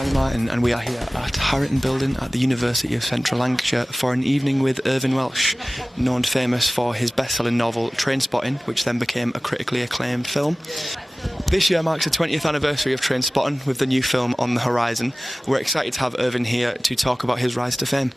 Danny Martin, and we are here at Harrington Building at the University of Central Lancashire for an evening with Irvine Welsh, known and famous for his best-selling novel Trainspotting, which then became a critically acclaimed film. This year marks the 20th anniversary of Trainspotting, with the new film on the horizon. We're excited to have Irvine here to talk about his rise to fame.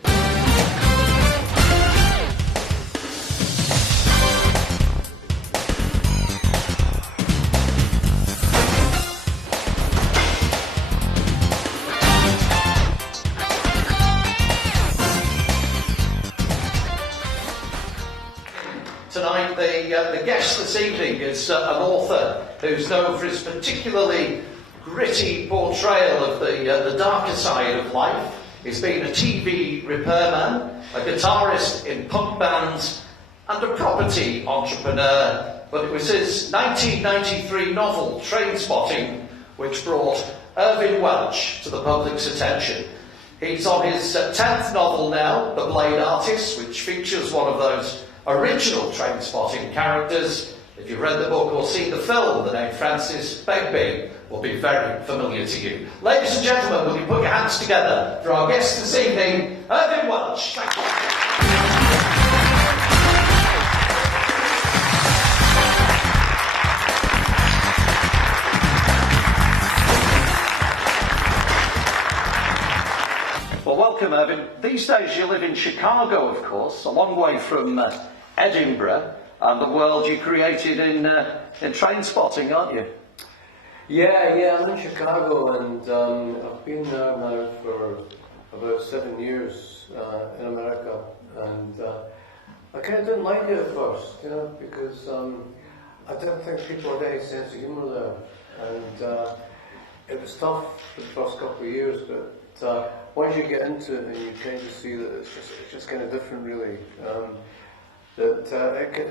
Tonight, the guest this evening is an author who's known for his particularly gritty portrayal of the darker side of life. He's been a TV repairman, a guitarist in punk bands, and a property entrepreneur. But it was his 1993 novel, Trainspotting, which brought Irvine Welsh to the public's attention. He's on his 10th novel now, The Blade Artist, which features one of those original Trainspotting characters. If you've read the book or seen the film, the name Francis Begbie will be very familiar to you. Ladies and gentlemen, will you put your hands together for our guest this evening, Irvine Welsh. Thank you. Well, welcome, Irvine. These days you live in Chicago, of course, a long way from Edinburgh and the world you created in Trainspotting, aren't you? Yeah, I'm in Chicago, and I've been there now for about 7 years in America, and I kind of didn't like it at first, because I didn't think people had any sense of humour there, and it was tough for the first couple of years, but once you get into it and you kind of see that it's just kind of different, really. It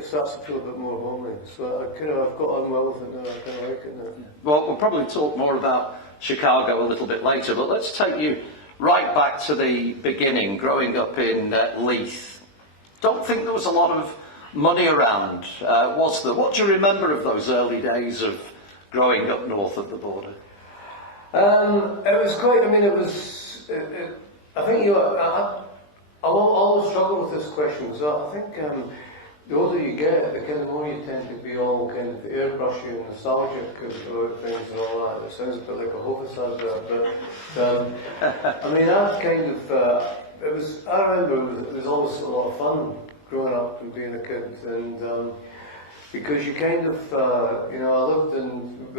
starts to feel a bit more homely. So I've got on well with it now. I kind of like it now. Well, we'll probably talk more about Chicago a little bit later, but let's take you right back to the beginning, growing up in Leith. Don't think there was a lot of money around, was there? What do you remember of those early days of growing up north of the border? It was quite. I mean, it was. I think I always struggle with this question, because I think the older you get, the more you tend to be all kind of airbrushy and nostalgic about things and all that. It sounds a bit like a Hofus advert, but I mean, that kind of I remember it was always a lot of fun growing up and being a kid, and because you kind of we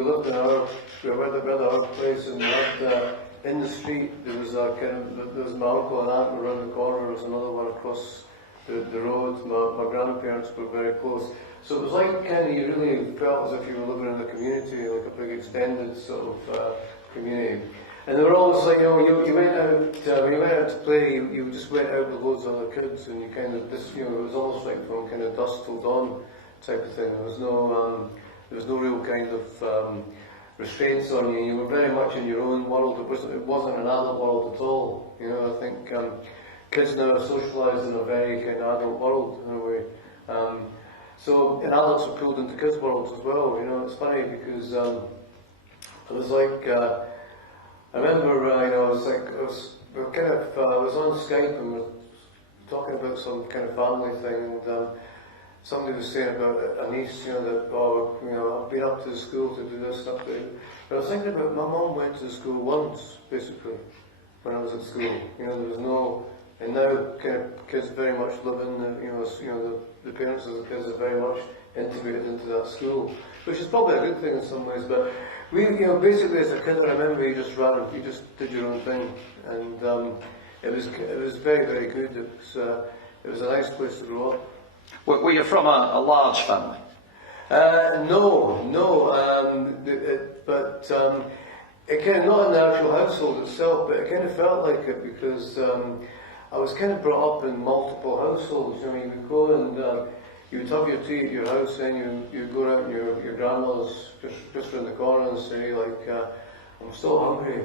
lived in our place, and we lived in the street. There was my uncle and aunt around the corner. There was another one across the road. My grandparents were very close, so it was like you really felt as if you were living in a community, like a big extended sort of community. And they were always like, you went out when you went out to play, you just went out with loads of other kids, and you kind of it was almost like from kind of dusk till dawn type of thing. There was no real kind of restraints on you. You were very much in your own world. It wasn't an adult world at all. I think kids now are socialised in a very kind of adult world in a way. And adults are pulled into kids' worlds as well. It's funny because it was like I remember. I was on Skype and we were talking about some kind of family thing, and somebody was saying about a niece, that I've been up to the school to do this stuff. But I was thinking about my mum went to the school once, basically, when I was at school. There was no, and now kind of kids very much live in the parents of the kids are very much integrated into that school, which is probably a good thing in some ways. But we, basically as a kid, I remember you just did your own thing, and it was very, very good. It was a nice place to grow up. Were you from a large family? No, but it kind of not in the actual household itself, but it kind of felt like it because I was kind of brought up in multiple households. You would go and you would have your tea at your house, then you'd go out and your grandmother's just around the corner and say like, I'm so hungry,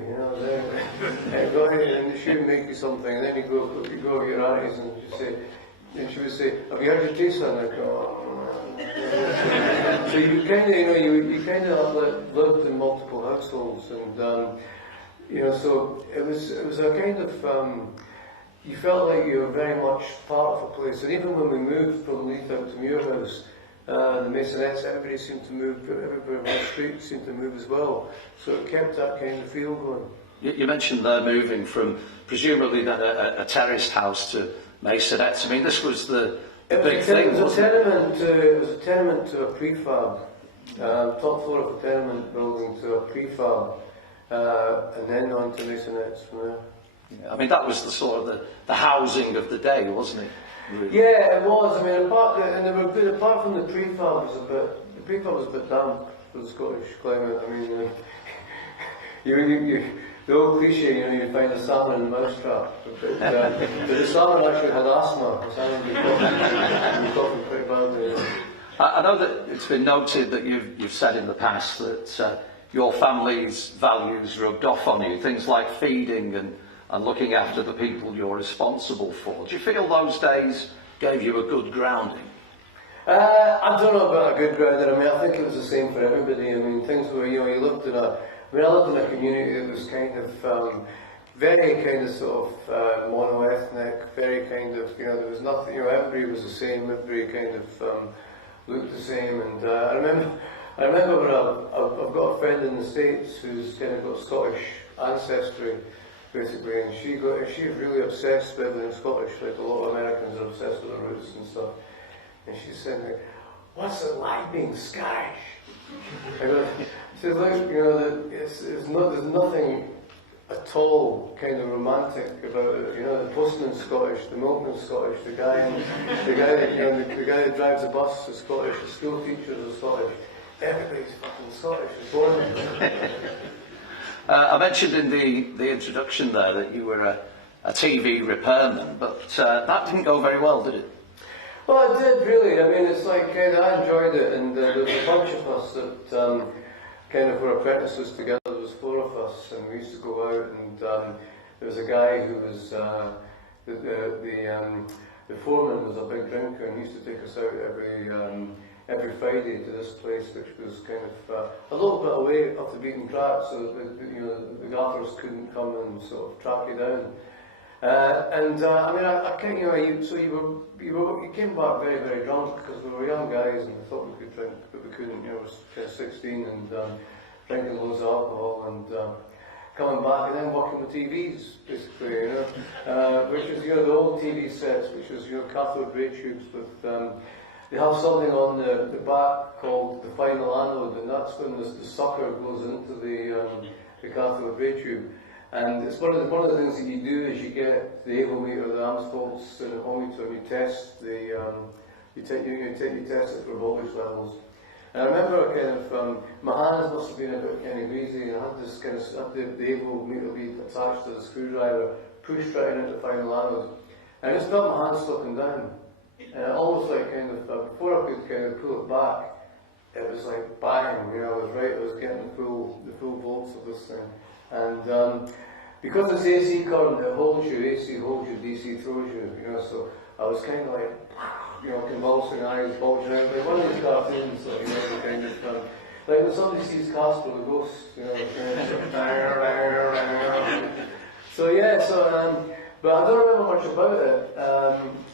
and she would make you something, and then you go over to your aunties and she would say, have you had your tea, son? Like, so you kind of, you kind of lived in multiple households, and you know, so it was a kind of, you felt like you were very much part of a place. And even when we moved from Leith out to Muirhouse, the Masonettes, everybody seemed to move, everybody on the street seemed to move as well. So it kept that kind of feel going. You mentioned there moving from presumably then a terraced house to Masonettes. I mean, this was the big thing, wasn't it? It was a tenement to a prefab, top floor of a tenement building to a prefab, and then on to Masonettes from there. Yeah, I mean, that was the sort of the housing of the day, wasn't it? Really? Yeah, it was. I mean, apart from the prefab was the prefab was a bit damp for the Scottish climate. I mean, the old cliche, you know, you find a salmon in a mousetrap. But the salmon actually had asthma. The salmon was coughing pretty badly. I know that it's been noted that you've said in the past that your family's values rubbed off on you, things like feeding and looking after the people you're responsible for. Do you feel those days gave you a good grounding? I don't know about a good grounding. I mean, I think it was the same for everybody. I mean, things were, you know, I lived in a community that was kind of very kind of sort of mono-ethnic, very kind of, you know, there was nothing, you know, everybody was the same, everybody kind of looked the same. And I remember I've got a friend in the States who's kind of got Scottish ancestry, basically, and she's really obsessed with being Scottish, like a lot of Americans are obsessed with their roots and stuff. And she's saying, like, what's it like being Scottish? She says, like, you know, there's nothing at all kind of romantic about it. You know, the postman's Scottish, the milkman's Scottish, the guy that drives the bus is Scottish, the school teachers are Scottish. Everybody's fucking Scottish. It's boring. I mentioned in the introduction there that you were a TV repairman, but that didn't go very well, did it? Well, it did really. I mean, it's like I enjoyed it, and there was a bunch of us that kind of were apprentices together. There was 4 of us, and we used to go out, and there was a guy who was the foreman was a big drinker, and he used to take us out every Friday to this place, which was kind of a little bit away off the beaten track, so that the gaffers couldn't come and sort of track you down. I mean, I can't, you know, you came back very, very drunk because we were young guys and we thought we could drink, but we couldn't. You know, we were 16 and drinking loads of alcohol and coming back and then working with TVs, basically, you know, which is, you know, the old TV sets, which is, you know, cathode ray tubes with. They have something on the back called the final anode, and that's when the sucker goes into the cathode ray tube. And it's one of the things that you do is you get the avometer, the Amps volts, and the ohmmeter, and you test you test it for voltage levels. And I remember kind of my hands must have been a bit kind of greasy, and I had this kind of the avometer lead attached to the screwdriver, pushed right into the final anode, and I just felt my hands slipping down. And almost like kind of before I could kind of pull it back, it was like bang, you know, I was getting the full volts of this thing. And because it's AC current, it holds you, AC holds you, DC throws you, you know, so I was kind of like, you know, convulsing, eyes bulging out, like one of these cartoons, so, you know, kind of, like when somebody sees Casper the Ghost, you know, so yeah, but I don't remember much about it.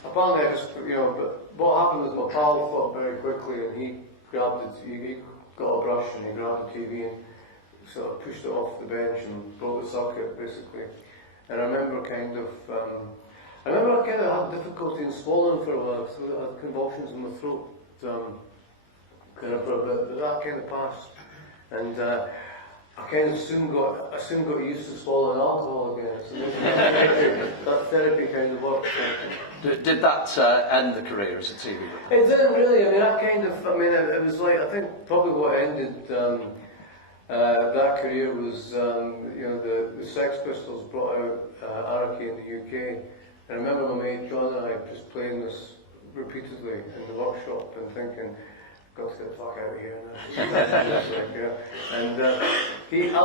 Apparently I just, you know, but what happened was my pal thought very quickly, and he got a brush and he grabbed the TV and sort of pushed it off the bench and broke the circuit, basically. And I remember I kind of had difficulty in swallowing for a while, so I had convulsions in my throat, kind of for a bit, but that kind of passed. And I kind of soon got used to swallowing alcohol again, so that therapy kind of worked. Did that end the career as a TV repairman? It didn't really. I mean, it was like, I think probably what ended that career was, you know, the Sex Pistols brought out Anarchy in the UK. And I remember my mate John and I just playing this repeatedly in the workshop and thinking, got to get the fuck out of here now. And I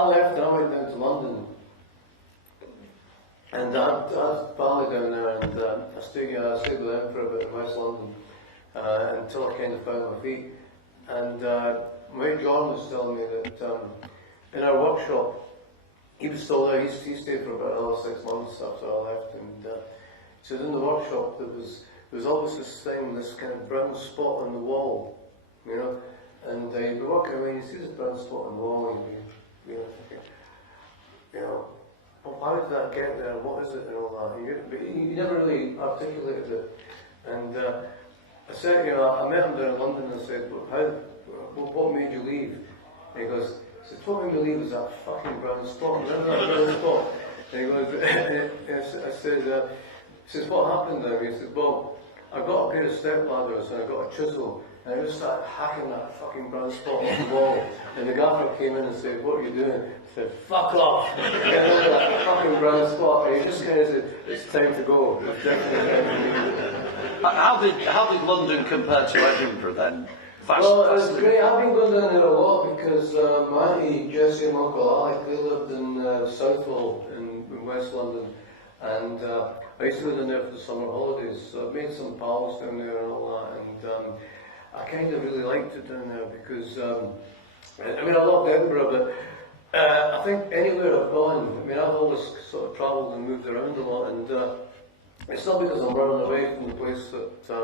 left and I went down to London. And I had family down there, and I stayed with them for a bit in West London until I kind of found my feet. And my mate John was telling me that in our workshop he was still there. He stayed for about another 6 months after I left, and so in the workshop there was always this thing, this kind of brown spot on the wall, you know, and you'd be walking away and you see this brown spot on the wall, and you know, thinking, you know, well, how did that get there? What is it and all that? And you never really articulated it. And I said, you know, I met him down in London and I said, well, what made you leave? And he goes, what made me leave was that fucking brown spot. Remember that brown spot? And he goes, I said, he says, what happened then? He says, well, I got a pair of step ladders and I got a chisel and I just started hacking that fucking brown spot off the wall. And the gaffer came in and said, what are you doing? I said, fuck off! Get rid of that fucking brown spot. And he just kind of said, it's time to go. It's definitely time to go. How did London compare to Edinburgh then? Well, it was great. I've been going down there a lot because my auntie Jessie and my uncle Alec, they lived in Southall in West London, and I used to go down there for the summer holidays. So I made some pals down there and all that, and I kind of really liked it down there because I mean I loved Edinburgh, but I think anywhere I've gone, I mean I've always sort of travelled and moved around a lot, and it's not because I'm running away from the place that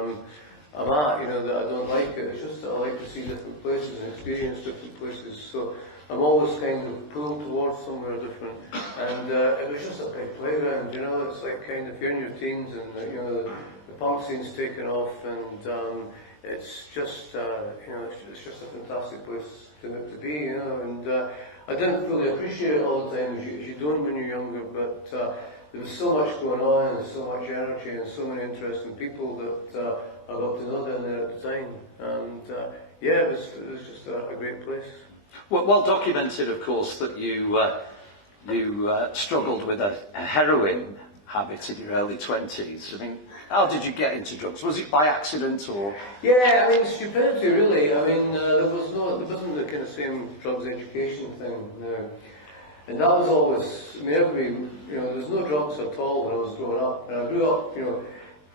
I'm at, you know, that I don't like it. It's just that I like to see different places and experience different places. So I'm always kind of pulled towards somewhere different. And it was just a big playground, you know. It's like kind of, if you're in your teens and you know the punk scene's taken off, and it's just you know it's just a fantastic place to be, you know. And I didn't fully appreciate it all the time as you don't when you're younger, but there was so much going on and so much energy and so many interesting people that I got to know down there at the time, and yeah, it was just a great place. Well documented, of course, that you struggled with a heroin habit in your early 20s. I mean, how did you get into drugs? Was it by accident or? Yeah, I mean, stupidity really. I mean, there wasn't the kind of same drugs education thing. No. And that was always, I mean, everybody, you know, there was no drugs at all when I was growing up. And I grew up, you know,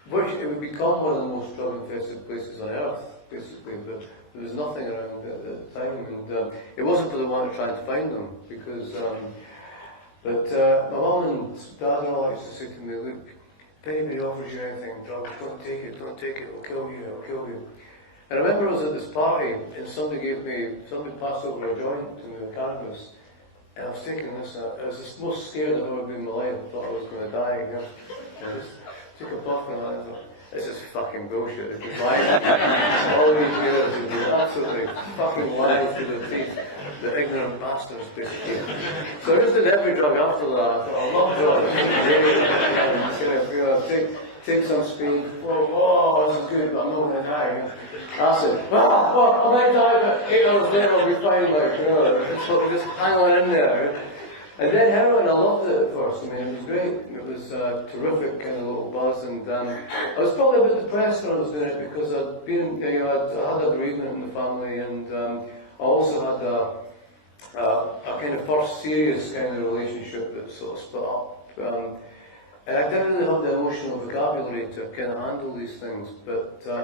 which it would become one of the most drug-infested places on earth, basically, but there was nothing around at the time, and it wasn't for the one trying to find them, because, but my mum and dad and all used to say to me, look, if anybody offers you anything, drugs, don't take it, it'll kill you, And I remember I was at this party, and somebody passed over a joint to me, a cannabis, and I was taking this, I was the most scared I've ever been in my life. I thought I was going to die, you know. I just took a puff and I thought, this is fucking bullshit. It's just lying. All these years, it's been absolutely fucking lying through the teeth. The ignorant bastards, basically. So I just did every drug after that. I thought, I love drugs. You know, take some speed. Whoa, this is good, but I'm not going to die. Acid. I might die, but 8 hours later I'll be fine, like, you know. So just hang on in there. And then heroin, I loved it at first. I mean, it was great. It was a terrific kind of little buzz, and I was probably a bit depressed when I was doing it because I'd been, you know, I had a bereavement in the family, and I also had a kind of first serious kind of relationship that sort of split up. And I didn't really have the emotional vocabulary to kind of handle these things, but I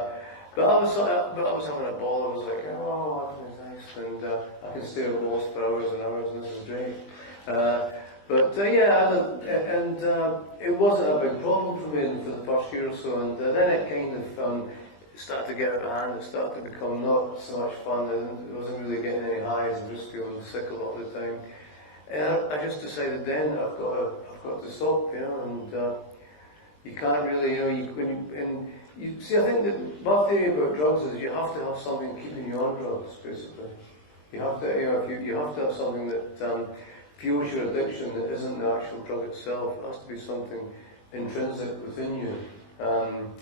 was having a ball. I was like, oh, that was nice, and I can stare at walls for hours and hours, and this is great. It wasn't a big problem for me for the first year or so, and then it kind of started to get out of hand. It started to become not so much fun, and it wasn't really getting any highs. I just feel sick a lot of the time, and I just decided then I've got to stop, you know, and you can't really, you know, you see, I think that my theory about drugs is you have to have something keeping you on drugs, basically. You have to, you know, you have to have something that fuels your addiction that isn't the actual drug itself. It has to be something intrinsic within you. And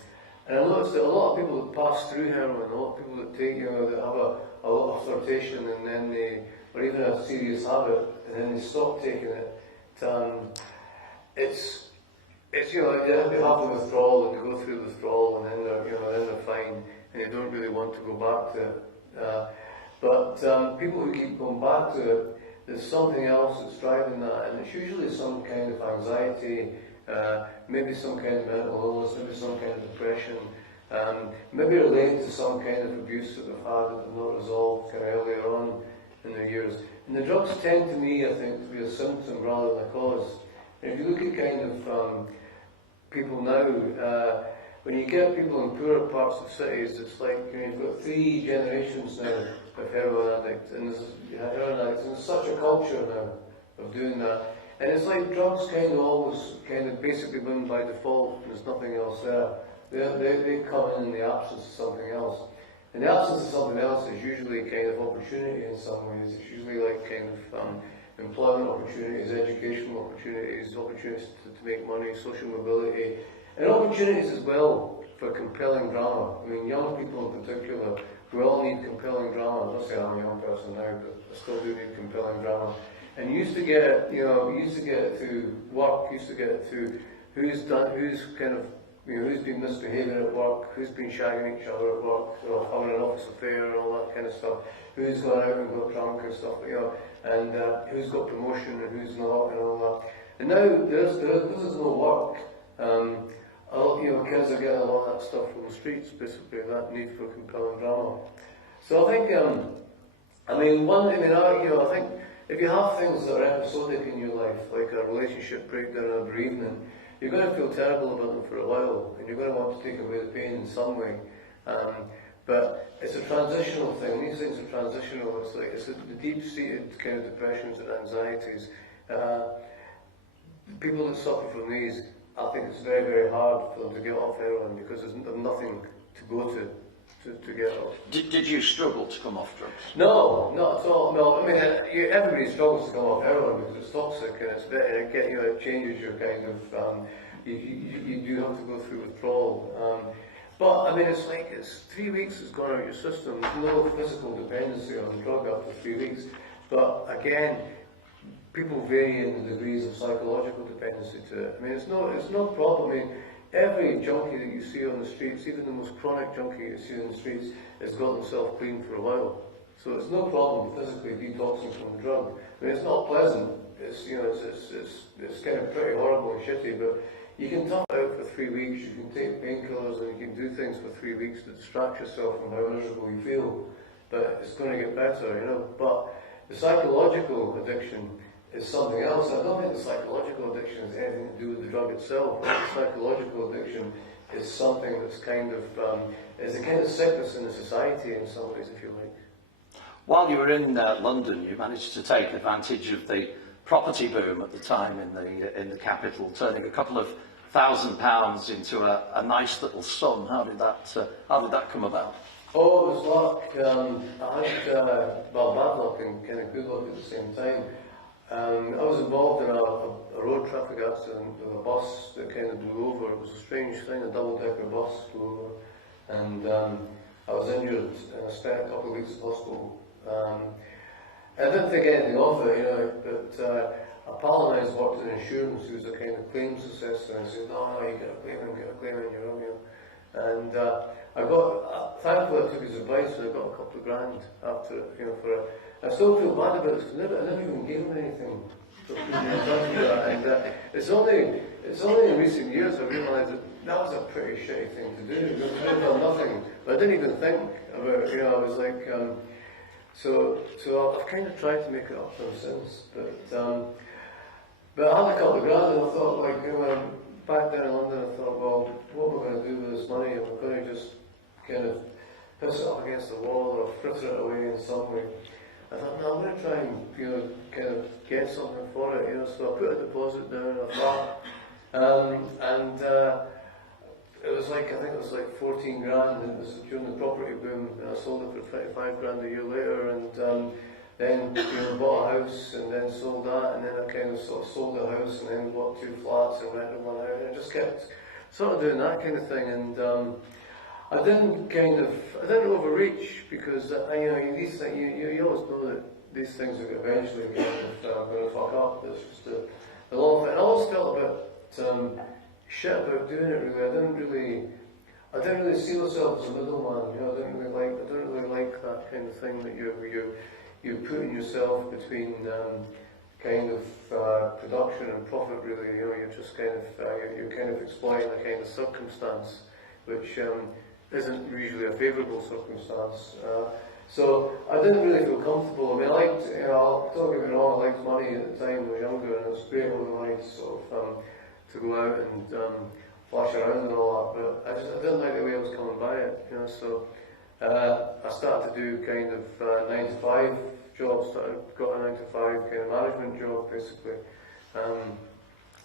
I noticed that a lot of people that pass through heroin, a lot of people that take, you know, that have a lot of flirtation and then or even a serious habit, and then they stop taking it. It's you know, they have the withdrawal, and they go through the withdrawal, and then they're fine, and they don't really want to go back to it. But people who keep going back to it, there's something else that's driving that, and it's usually some kind of anxiety, maybe some kind of mental illness, maybe some kind of depression, maybe related to some kind of abuse that they've had that they've not resolved kind of earlier on in their years. And the drugs tend to me, I think, to be a symptom rather than a cause. And if you look at kind of people now, when you get people in poorer parts of cities, it's like you've got 3 generations now of heroin addicts, and there's such a culture now of doing that. And it's like drugs kind of always kind of basically win by default, and there's nothing else there. They come in the absence of something else. And the absence of something else is usually kind of opportunity in some ways. It's usually like kind of employment opportunities, educational opportunities, opportunities to make money, social mobility, and opportunities as well for compelling drama. I mean, young people in particular, we all need compelling drama. I'm not saying I'm a young person now, but I still do need compelling drama. And you used to get it, used to get it through work, used to get it through who's kind of, who's been misbehaving at work, who's been shagging each other at work, having an office affair and all that kind of stuff, who's gone out and got drunk and stuff, and who's got promotion and who's not and all that. And now this is no work. Kids are getting a lot of that stuff from the streets, basically, that need for compelling drama. So I think, I think if you have things that are episodic in your life, like a relationship breakdown or a bereavement, you're going to feel terrible about them for a while, and you're going to want to take away the pain in some way. But it's a transitional thing. These things are transitional. It's the deep-seated kind of depressions and anxieties. People that suffer from these, I think it's very, very hard for them to get off heroin because there's nothing to go to get off. Did you struggle to come off drugs? No, not at all. No, I mean, everybody struggles to come off heroin because it's toxic and it's better. It changes your kind of. You do have to go through withdrawal. But I mean, it's 3 weeks has gone out of your system. There's no physical dependency on the drug after 3 weeks. But again, people vary in the degrees of psychological dependency to it. I mean, it's no problem. I mean, every junkie that you see on the streets, even the most chronic junkie you see on the streets, has got themselves clean for a while. So it's no problem physically detoxing from the drug. I mean, it's not pleasant. It's it's kind of pretty horrible and shitty, but you can tough it out for 3 weeks. You can take painkillers and you can do things for 3 weeks to distract yourself from how miserable you feel. But it's going to get better, But the psychological addiction is something else. I don't think the psychological addiction has anything to do with the drug itself. I think the psychological addiction is something that's kind of is a kind of sickness in the society in some ways, if you like. While you were in London, you managed to take advantage of the property boom at the time in the capital, turning a couple of £1,000 into a nice little sum. How did that come about? Oh, it was luck. I had bad luck and kind of good luck at the same time. I was involved in a road traffic accident with a bus that kind of blew over. It was a strange thing, a double-decker bus blew over, and I was injured and I spent a couple of weeks in hospital. I didn't think anything of it, but a pal of mine worked in insurance, who was a kind of claims assessor, and I said, no, you get a claim in your own, And thankfully I took his advice and I got a couple of grand after it, for it. I still feel bad about it because I never even gave him anything. And it's only in recent years I realised that was a pretty shitty thing to do. Because I had done nothing, but I didn't even think about it. I was like, so I've kind of tried to make it up for him since. But I had a couple of grand and I thought, when I'm back down in London, I thought, well, what am I going to do with this money? Am I going to just kind of piss it up against the wall or fritter it away in some way? I thought, no, I'm going to try and kind of get something for it, So I put a deposit down. I thought, and it was I think it was 14 grand. And it was during the property boom, and I sold it for 25 grand a year later, and then bought a house, and then sold that, and then I kind of sort of sold the house, and then bought 2 flats and rented one out, and I just kept sort of doing that kind of thing, and I didn't overreach because these things you always know that these things are eventually going to fuck up. It's just the long thing. I always felt a bit shit about doing it. Really, I didn't really see myself as a middleman. I don't really like that kind of thing that you're putting yourself between kind of production and profit. Really, you're just kind of you're kind of exploiting a kind of circumstance which isn't usually a favourable circumstance. So I didn't really feel comfortable. I mean, I liked, don't get me wrong, I liked money at the time when I was younger, and it was great all the money to sort of to go out and flash around and all that, but I didn't like the way I was coming by it, you know, so I started to do kind of 9 to 5 jobs. I got a 9 to 5 kind of management job basically,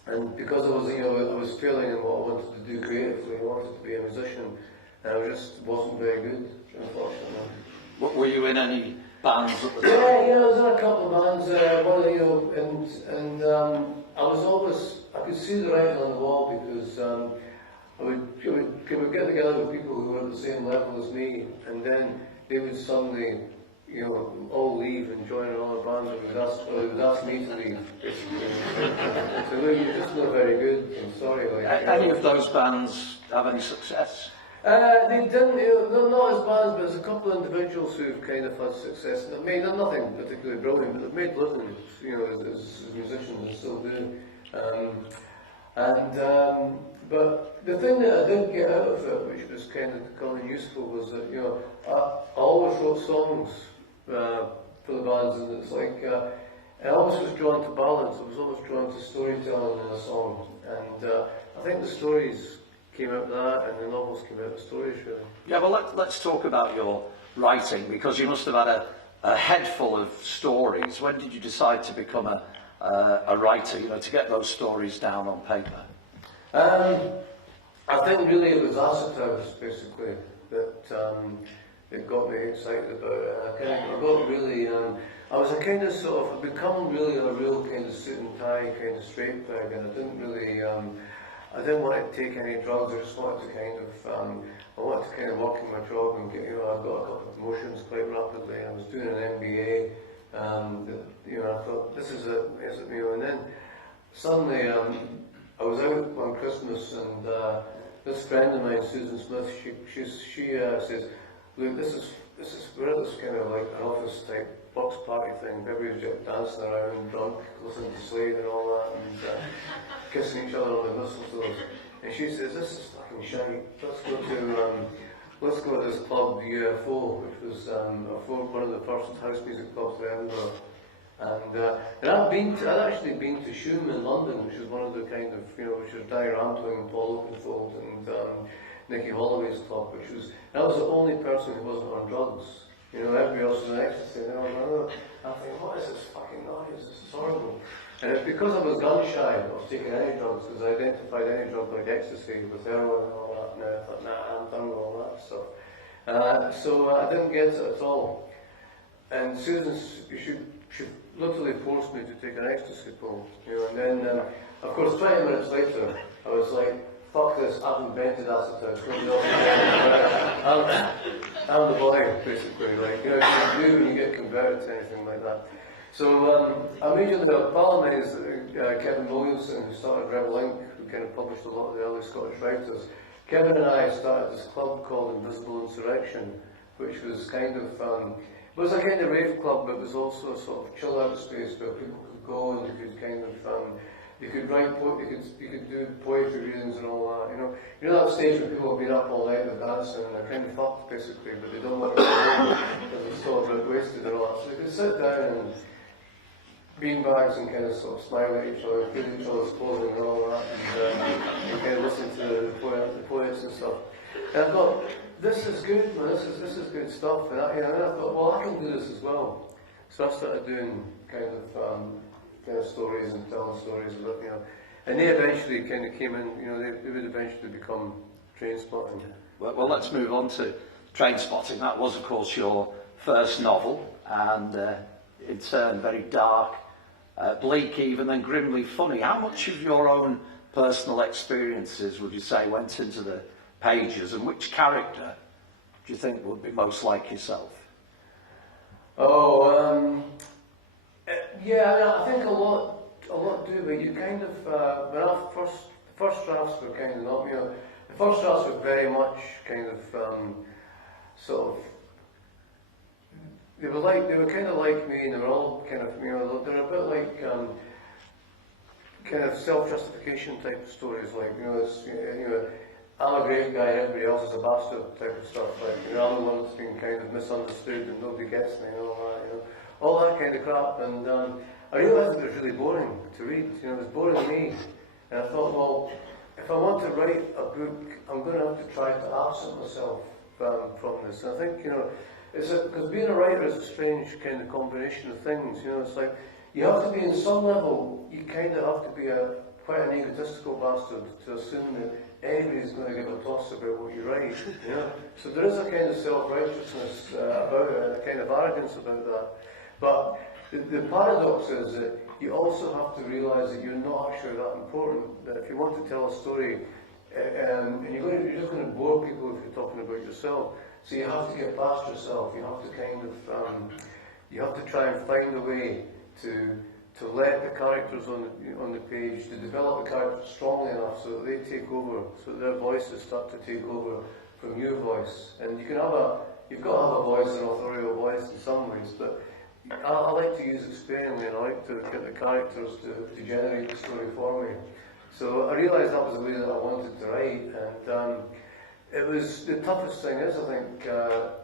and because I was, you know, I was failing in what I wanted to do creatively, I wanted to be a musician, and I just wasn't very good, unfortunately. Were you in any bands at the time? Yeah, you know, I was in a couple of bands, one, you know, and I was always, I could see the writing on the wall because I would get together with people who were at the same level as me, and then they would suddenly, you know, all leave and join another band, and they would ask me to leave, basically. So look, you're just not very good, I'm sorry. Like, Any of those bands have any success? They didn't, you know, not as bands, but there's a couple of individuals who've kind of had success. They've made nothing particularly brilliant, but they've made livings, you know, as musicians and still do. But the thing that I did get out of it, which was kind of becoming useful, was that, you know, I always wrote songs for the bands, and it's like, I always was drawn to ballads, I was always drawn to storytelling in a song, and I think the stories came out of that, and the novels came out of the stories, really. Yeah, well, let's talk about your writing, because you must have had a head full of stories. When did you decide to become a writer, you know, to get those stories down on paper? I think really it was Acid House, basically, that got me excited about it. I got really, I was a kind of sort of, I'd become really a real kind of suit and tie, kind of straight bag, and I didn't really, I didn't want to take any drugs. I just wanted to kind of, I wanted to kind of work in my job and get, you know, I got a couple of promotions quite rapidly. I was doing an MBA, you know, I thought this is it, you know, and then suddenly I was out on Christmas, and this friend of mine, Susan Smith, she says, look, this is we're at this kind of like an office type box party thing. Everybody's just dancing around, drunk, listening to Slade and all that, and kissing each other on the mistletoe. And she says, this is fucking shite. Let's go to this club, the UFO, which was one of the first house music clubs in Edinburgh. And I'd actually been to Shoom in London, which is one of the kind of, you know, which was Di Rantling and Paul Oakenfold and Nicky Holloway's club, I was the only person who wasn't on drugs. You know, everybody else was on ecstasy, and I think, what is this fucking noise? This is horrible. And it's because I was gun shy of taking any drugs, because I identified any drug like ecstasy with heroin and all that, and I thought, nah, I'm done with all that stuff. So I didn't get it at all. And Susan, she literally forced me to take an ecstasy pill, you know, and then, of course, 20 minutes later, I was like, fuck this, I've invented acid house. I'm the boy, basically, like, you know, what you do when you get converted to anything like that. So immediately a pal of mine is Kevin Williamson, who started Rebel Inc., who kind of published a lot of the early Scottish writers. Kevin and I started this club called Invisible Insurrection, which was kind of, it was a kind of rave club, but it was also a sort of chill out space where people could go and you could kind of, you could write, you could do poetry readings and all that, you know that stage where people have been up all night and dancing and they're kind of fucked basically, but they don't want to go home because they're still a bit wasted and all that. So they could sit down and beanbags and kind of sort of smile at each other, feel each other's clothing and all that, and kind of listen to the poets and stuff. And I thought, this is good, man, this is good stuff. And I thought, well, I can do this as well. So I started doing kind of stories and telling stories about, you know, and they eventually kind of came in, you know, they would eventually become Trainspotting. Well, let's move on to Trainspotting. That was, of course, your first novel, and in turn very dark, bleak even, then grimly funny. How much of your own personal experiences would you say went into the pages, and which character do you think would be most like yourself? Yeah, I think a lot do, but you kind of, when the first drafts were kind of not, you know, the first drafts were very much kind of, sort of, they were kind of like me, and they were all kind of, you know, they're a bit like, kind of self-justification type of stories, like, you know, I'm a great guy, everybody else is a bastard type of stuff, like, you know, I'm the one that's been kind of misunderstood and nobody gets me and all that, you know. all that kind of crap. And I realised it was really boring to read. You know, it was boring to me. And I thought, well, if I want to write a book, I'm going to have to try to absent myself from this. And I think, you know, because being a writer is a strange kind of combination of things. You know, it's like you have to be, in some level, you kind of have to be quite an egotistical bastard to assume that anybody's going to give a toss about what you write. You know? So there is a kind of self-righteousness about it, and a kind of arrogance about that. But the paradox is that you also have to realise that you're not actually that important. That if you want to tell a story, and you're just going to bore people if you're talking about yourself. So you have to get past yourself. You have to kind of, you have to try and find a way to let the characters on the page, to develop the characters strongly enough so that they take over, so that their voices start to take over from your voice. And you've got to have a voice, an authorial voice in some ways, but I like to use it sparingly, and I like to get the characters to generate the story for me. So I realised that was the way that I wanted to write, and it was the toughest thing is, I think,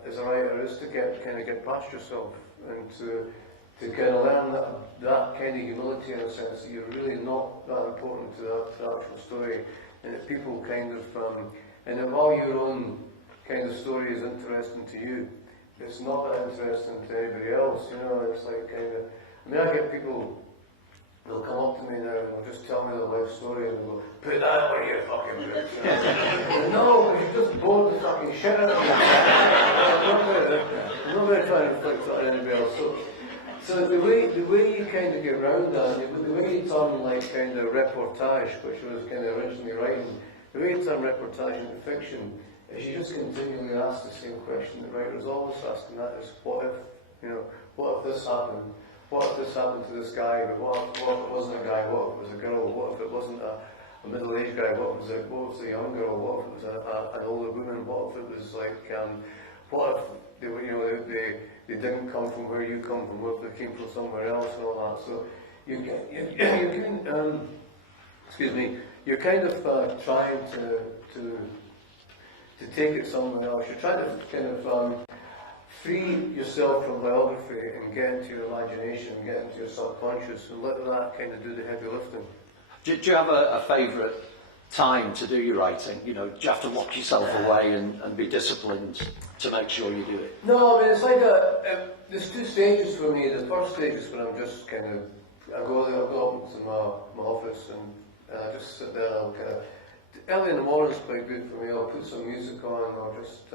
as a writer, is to get past yourself and to kind of learn that kind of humility, in a sense that you're really not that important to the actual story, and that people kind of, and that while your own kind of story is interesting to you, it's not that interesting to anybody else. You know, it's like kind of, I mean, I get people, they'll come up to me now and they'll just tell me their life story and they'll go, put that on your fucking book. No, but you just bored the fucking shit out of me. I'm not going to try and inflict that on anybody else. So the way you kind of get around that, the way you turn like kind of reportage, which I was kind of originally writing, the way you turn reportage into fiction is you just continually ask the same question that writers always ask, and that is, what if, you know, what if this happened? What if this happened to this guy? But what if it wasn't a guy? What if it was a girl? What if it wasn't a middle-aged guy? What if it was a young girl? What if it was an older woman? What if it was like, what if they were, you know, they didn't come from where you come from? What if they came from somewhere else and all that? So you can excuse me, you're kind of trying to take it somewhere else. You're trying to kind of free yourself from biography and get into your imagination, get into your subconscious, and let that kind of do the heavy lifting. Do you have a favourite time to do your writing? You know, do you have to lock yourself away and be disciplined to make sure you do it? No, I mean, it's like there's two stages for me. The first stage is when I'm just kind of, I go up into my office and I just sit there and I'll kind of, early in the morning is quite good for me. I'll put some music on, or just,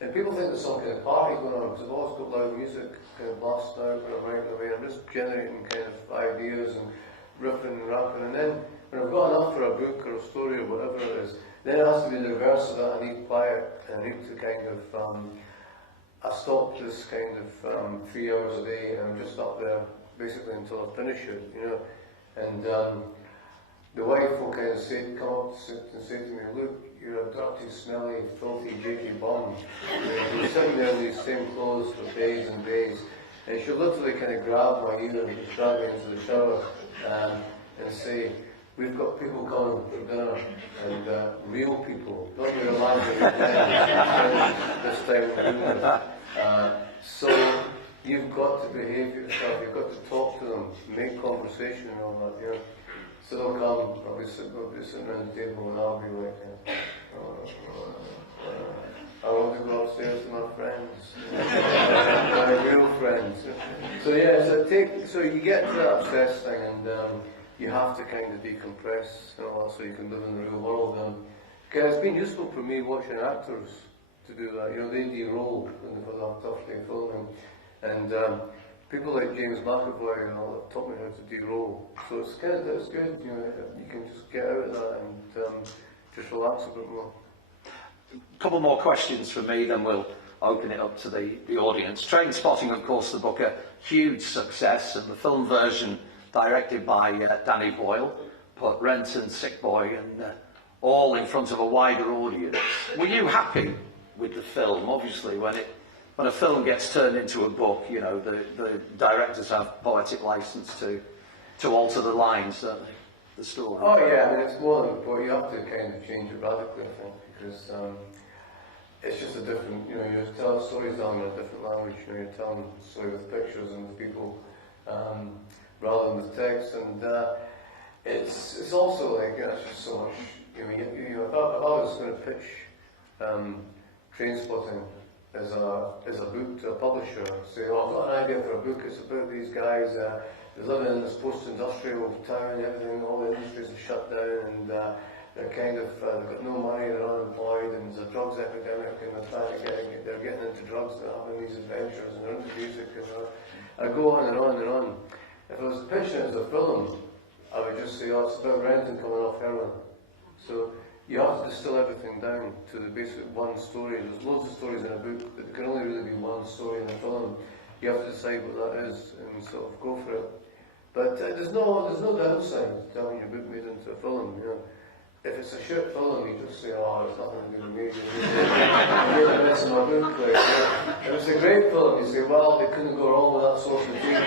and people think there's some kind of party going on, because I've always got loud music kind of blasting out when I'm writing away. I'm just generating kind of ideas and riffing and rapping, and then when I've got enough for a book or a story or whatever it is, then it has to be the reverse of that. I need quiet, and I need to kind of, I stop this kind of 3 hours a day, and I'm just up there basically until I finish it, you know, and the wife will kind of come up and say to me, look, you're a dirty, smelly, filthy, jakey bum. You're sitting there in these same clothes for days and days. And she'll literally kind of grab my ear and drag me into the shower and say, we've got people coming for dinner, and real people, not your imaginary friends this time of doing so you've got to behave yourself, you've got to talk to them, make conversation and all that, you know. So they'll come, I'll be sitting around the table and I'll be like, I want to go upstairs to my friends, my real friends. So yeah, so you get to that obsessed thing, and you have to kind of decompress and all that so you can live in the real world. It's been useful for me watching actors to do that. You know, they de-roll when they've got that tough day filming, and people like James McAvoy and all that taught me how to de-roll. So it's good, you know, you can just get out of that and just relax a bit more. A couple more questions from me, then we'll open it up to the audience. Trainspotting, of course, the book, a huge success, and the film version, directed by Danny Boyle, put Rent and Sick Boy and all in front of a wider audience. Were you happy with the film? Obviously, when a film gets turned into a book, you know, the directors have poetic license to alter the lines, don't they? The story. Oh yeah, I mean, it's more than a book. You have to kind of change it radically, I think, because it's just a different, you know, you tell stories down in a different language, you know, you're telling a story with pictures and with people, rather than with text, and it's also like, you know, it's just so much, you know, if I was going to pitch Train Spotting as a book to a publisher, say, oh, I've got an idea for a book, it's about these guys, they're living in this post-industrial town, everything, all the industries are shut down, and they're kind of, they've got no money, they're unemployed, and there's a drugs epidemic, and they're getting into drugs, they're having these adventures, and they're into music, and I go on and on and on. If I was pitching it as a film, I would just say, oh, it's about Renton coming off heroin. So you have to distill everything down to the basic one story. There's loads of stories in a book, but there can only really be one story in a film. You have to decide what that is and sort of go for it. But there's no downside to having your book made into a film. You know, if it's a shit film, you just say, oh, it's nothing to do with me. I made a mess in my book. Like, if it's a great film, you say, well, they couldn't go wrong with that source material.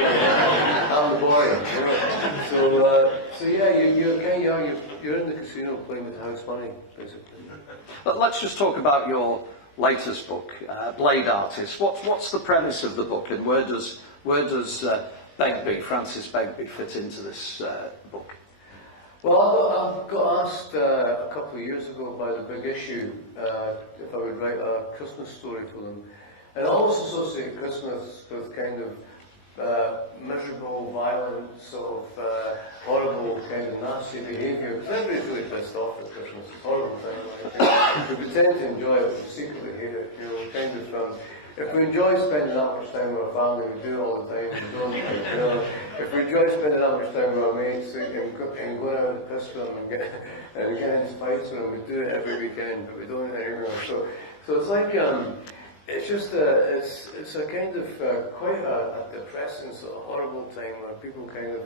I'm the boy. You know? So yeah, you're in the casino playing with house money, basically. But let's just talk about your latest book, Blade Artist. What's the premise of the book, and where does Francis Begbie fit into this book? Well, I got asked a couple of years ago by the Big Issue if I would write a Christmas story for them. And I always associate Christmas with kind of miserable, violent, sort of horrible, kind of nasty behaviour. Because everybody's really pissed off at Christmas. It's a horrible thing. Like, we pretend to enjoy it, but we secretly hate it. You know, kind of. If we enjoy spending that much time with our family, we do it all the time. We don't, you know. If we enjoy spending that much time with our mates and going out and piss with them and get into fights with them, we do it every weekend, but we don't anymore. So it's like it's just it's a kind of quite a depressing sort of horrible time where people kind of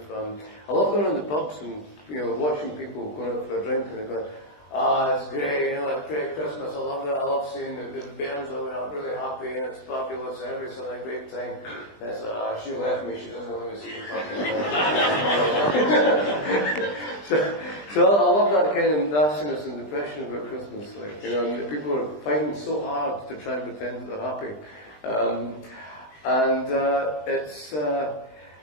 I love going around the pubs and, you know, watching people going out for a drink and they're going, ah, it's great, you know, it's great Christmas, I love it, I love seeing the bands over, I'm really happy and it's fabulous, everybody's having a great time. And it's, she left me, she doesn't want me to see the So I love that kind of nastiness and depression about Christmas, like, you know, and people are fighting so hard to try and pretend that they're happy.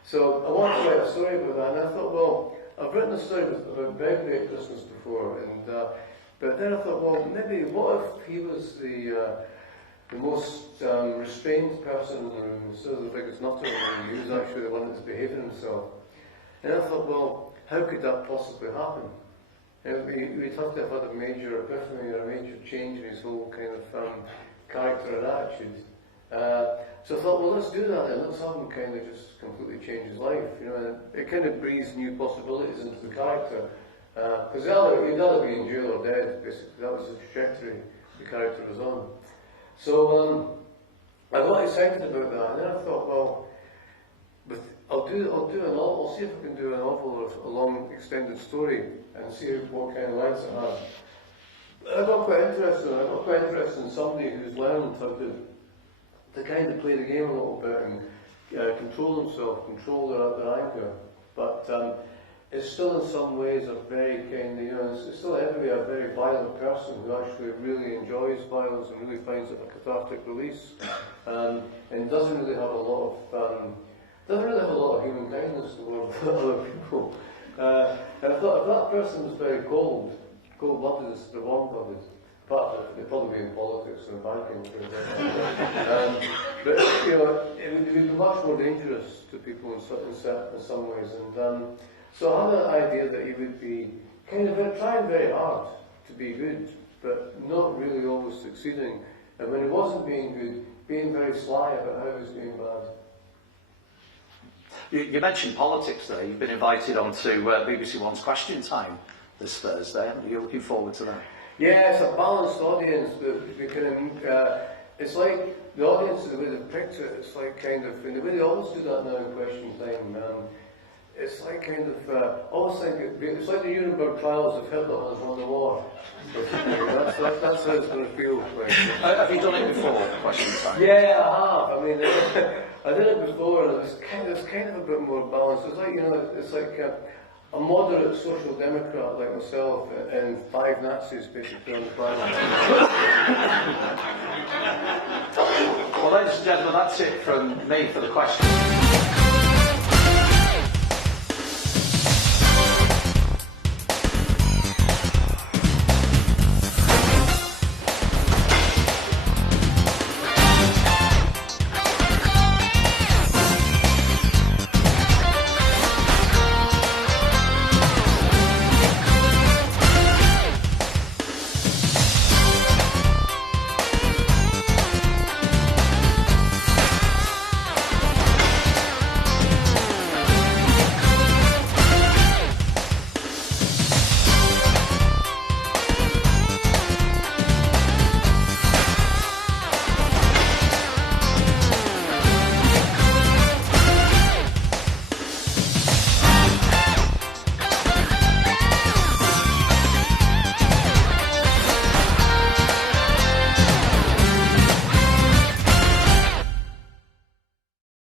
So I wanted to write a story about that, and I thought, well, I've written a story about Begbie at Christmas before, but then I thought, well, maybe what if he was the most restrained person in the room, instead of the biggest nutter in the room, he was actually the one that's behaving himself. And I thought, well, how could that possibly happen? We'd have to have had a major epiphany or a major change in his whole kind of character and attitude. So I thought, well, let's do that then. Let's have him kind of just completely change his life, you know. And it kind of breathes new possibilities into the character. Because he'd either be in jail or dead, basically. That was the trajectory the character was on. So I got excited about that, and then I thought, well, I'll do a novel. I'll see if I can do a novel or a long extended story and see what kind of length it has. I got quite interested in somebody who's learned how to kind of play the game a little bit and control himself, control their anger, but it's still in some ways a very kind of, you know, it's still everywhere a very violent person who actually really enjoys violence and really finds it a cathartic release, and doesn't really have a lot of human kindness towards other people. And I thought if that person was very cold-blooded as the warm-blooded, but they'd probably be in politics or banking. But you know, it would be much more dangerous to people in some ways. And so I had an idea that he would be kind of trying very hard to be good, but not really always succeeding. And when he wasn't being good, being very sly about how he was being bad. You mentioned politics there. You've been invited onto BBC One's Question Time this Thursday. Are you looking forward to that? Yeah, it's a balanced audience, but it's like the audience, the way they've picked it, it's like kind of, in the way they always do that now in Question Time, it's like kind of, always think it's like the Nuremberg trials of Hitler has won the war. That's how it's going to feel. Like. Have you done it before, Question Time? Yeah, I have. I mean, I did it before, and it was kind of a bit more balanced. It's like, you know, it's like a moderate social democrat like myself and 5 Nazis basically on the planet. Well, ladies and gentlemen, that's it from me for the question.